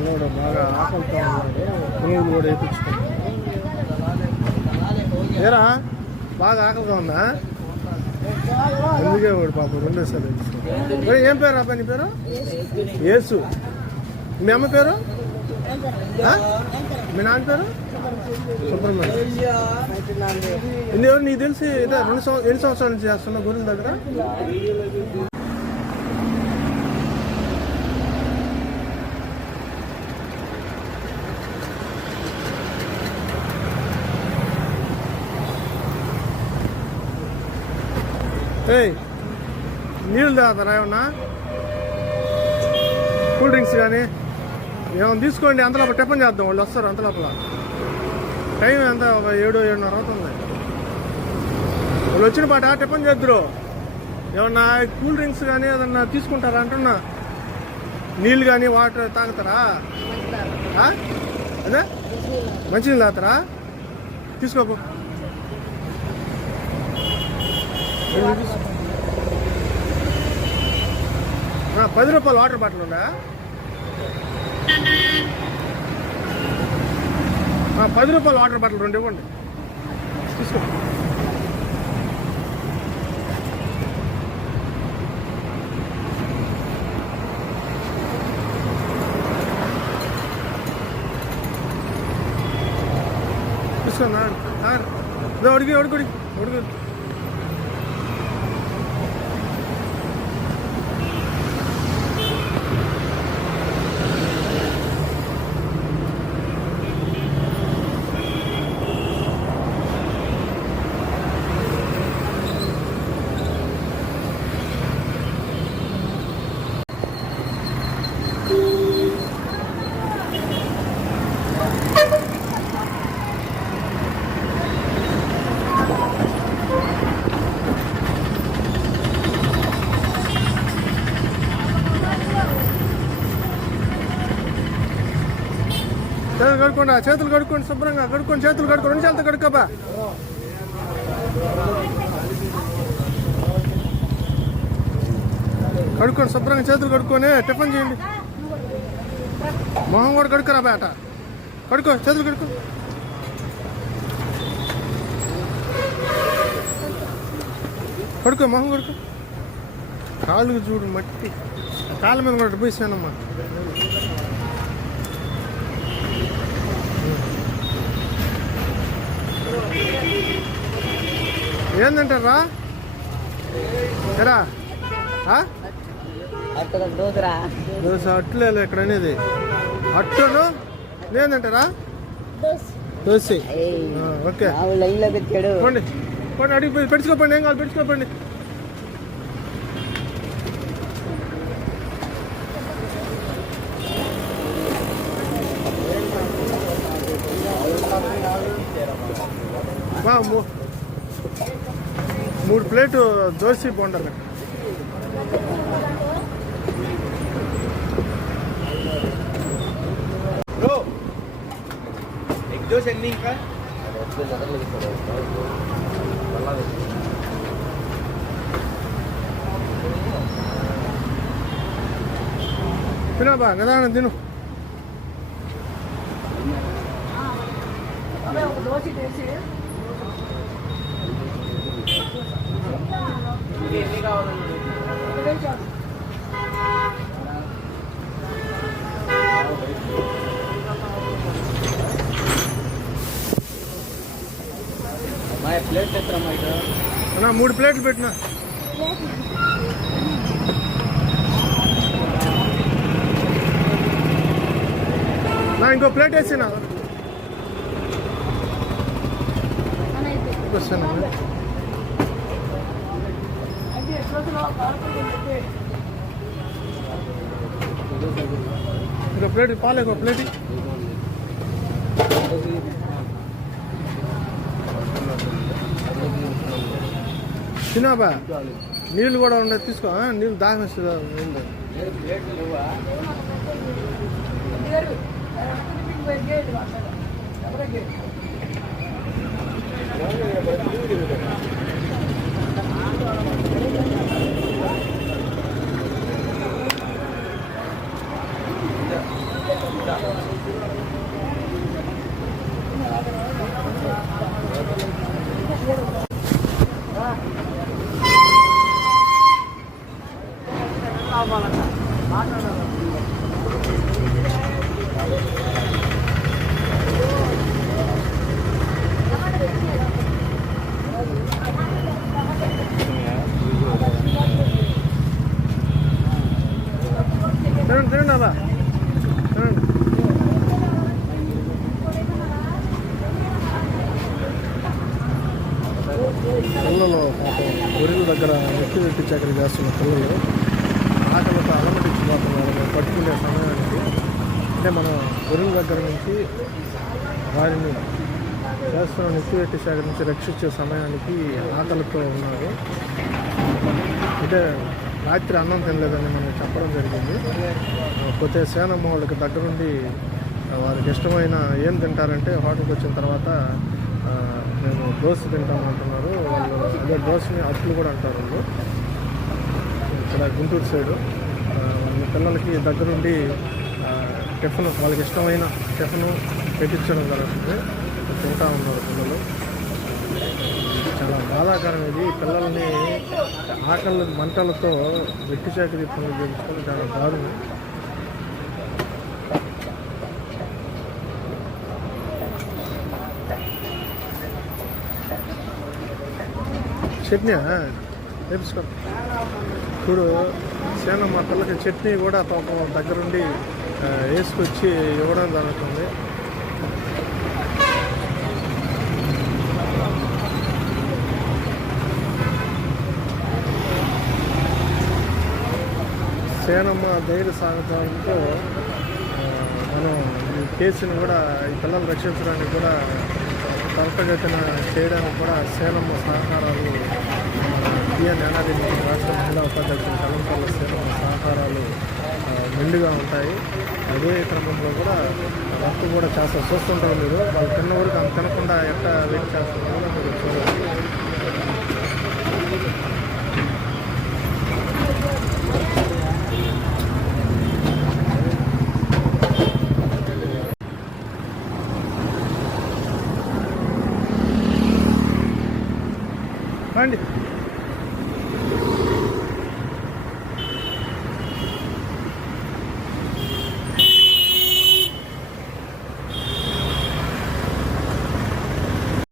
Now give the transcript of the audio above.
పిల్లడు బాగా ఆకలితో ఉన్నాడు. పునుగులు కూడా వేయించుకున్నాడు. ఏరా బాగా ఆకలిగా ఉందా? అందుకే వాడు పాప రెండోసారి. ఏం పేరు అబ్బాయి నీ పేరు? యేసు. మీ అమ్మ పేరు? మీ నాన్న పేరు? సుబ్రహ్మణ్యం. నీకు తెలిసి ఎన్ని సంవత్సరాల నుంచి చేస్తున్నా గురువుల దగ్గర? నీళ్ళు తాగుతారా ఏమన్నా? కూల్ డ్రింక్స్ కానీ ఏమన్నా తీసుకోండి. అంతలోపల టిఫిన్ చేద్దాం. వాళ్ళు వస్తారు అంతలోపల. టైం ఎంత? ఒక 7-7:30 అవుతుంది. వాళ్ళు వచ్చిన పాట టిఫిన్ చేద్దరు. ఏమన్నా కూల్ డ్రింక్స్ కానీ ఏదన్నా తీసుకుంటారా అంటున్నా? నీళ్ళు కానీ వాటర్ తాగుతారా? అదే మంచినీళ్ళు తాగుతారా? తీసుకోకు. 10 రూపాయలు వాటర్ బాటిల్ ఉందా? 10 రూపాయలు వాటర్ బాటిల్ 2 ఇవ్వండి. తీసుకో. తీసుకోండి. అడిగి అడుగుడి అడుగు. కడుక్కోండి. చేతులు కడుక్కోండి. శుభ్రంగా కడుక్కోండి. చేతులు కడుక్కోండి. 2 చేతులతో కడుక్కోబా. కడుక్కోండి. శుభ్రంగా చేతులు కడుక్కొని టిఫిన్ చేయండి. మొహం కూడా కడుక్కురా బేట. కడుక్కో. చేతులు కడుక్కో. కడుక్కో. మొహం కడుక్కో. కాళ్ళకు చూడు మట్టి. కాళ్ళ మీద కూడా పోయిసానమ్మా. ఏందంటారా? ఎరా దోశ అట్లే ఇక్కడ అనేది అట్టును ఏందంటారా? దోశ. ఓకే పండి పండి. అడిగి పెట్టుకోపండి. ఏం కావాలి పెట్టుకోపండి. మూడు ప్లేటు దోశ బోండాలి. ఎగ్ దోశ ఎన్ని? ఇంకా తినబా కదా తిను. ఎన్ని కావాలండి? ప్లేట్ ఎత్తరా? 3 ప్లేట్లు పెట్టినా. ఇంకో ప్లేట్ వేసినా. ఇంకో ప్లేట్ పాలు. ఇంకో ప్లేట్ తినాబా. నీళ్ళు కూడా ఉండదు. తీసుకో. నీళ్ళు దాహం ఇస్తుంది. తినండి తినండి అలా తినండి. పిల్లలు పాపం గొర్రెల దగ్గర నెత్తి చక్కెర చేస్తున్న పిల్లలు ఆకలితో అలమటించిపోతున్నారు మేము పట్టుకునే సమయానికి. అంటే మనం గొర్రెల దగ్గర నుంచి వారిని చేస్తున్న నెత్తి శాఖ నుంచి రక్షించే సమయానికి ఆకలితో ఉన్నారు. అంటే రాత్రి అన్నం తినలేదని మనం చెప్పడం జరిగింది. పోతే సేనమ్మ వాళ్ళకి దగ్గరుండి వారికి ఇష్టమైన ఏం తింటారంటే హోటల్కి వచ్చిన తర్వాత మేము దోశ తింటాం అంటున్నారు వాళ్ళు. అదే దోశని అట్లు కూడా అంటారు వాళ్ళు ఇక్కడ గుంటూరు సైడు. వాళ్ళ పిల్లలకి దగ్గరుండి టిఫిన్ వాళ్ళకి ఇష్టమైన టిఫిన్ పెట్టించడం జరుగుతుంది. తింటా ఉన్నారు పిల్లలు. చాలా బాధాకరం ఇది. పిల్లల్ని ఆకలి మంటలతో వెట్టి చాకరీ పనులు చేయించుకొని చాలా దారుణం. చట్నీ వేపించుకో చూడు. సేనమ్మ పిల్లకి చట్నీ కూడా పాపం దగ్గరుండి వేసుకొచ్చి ఇవ్వడం జరుగుతుంది. సేనమ్మ ధైర్య సాగడంతో మనం ఈ కేసుని కూడా ఈ పిల్లలు రక్షించడానికి కూడా త్వరితగతిన చేయడానికి కూడా సేనమ్మ సహకారాలు టిఎన్ యానారెడ్డి రాష్ట్ర మహిళా ఉపాధ్యక్షులు కలంపల్ల సేనమ్మ సహకారాలు మెండుగా ఉంటాయి. అదే క్రమంలో కూడా వర్క్ కూడా చేస్తారు. చూస్తుంటారు మీరు. వాళ్ళు తిన్న వరకు అంత తినకుండా ఎట్లా వెయిట్ చేస్తున్నారో మీరు చూడండి. రండి.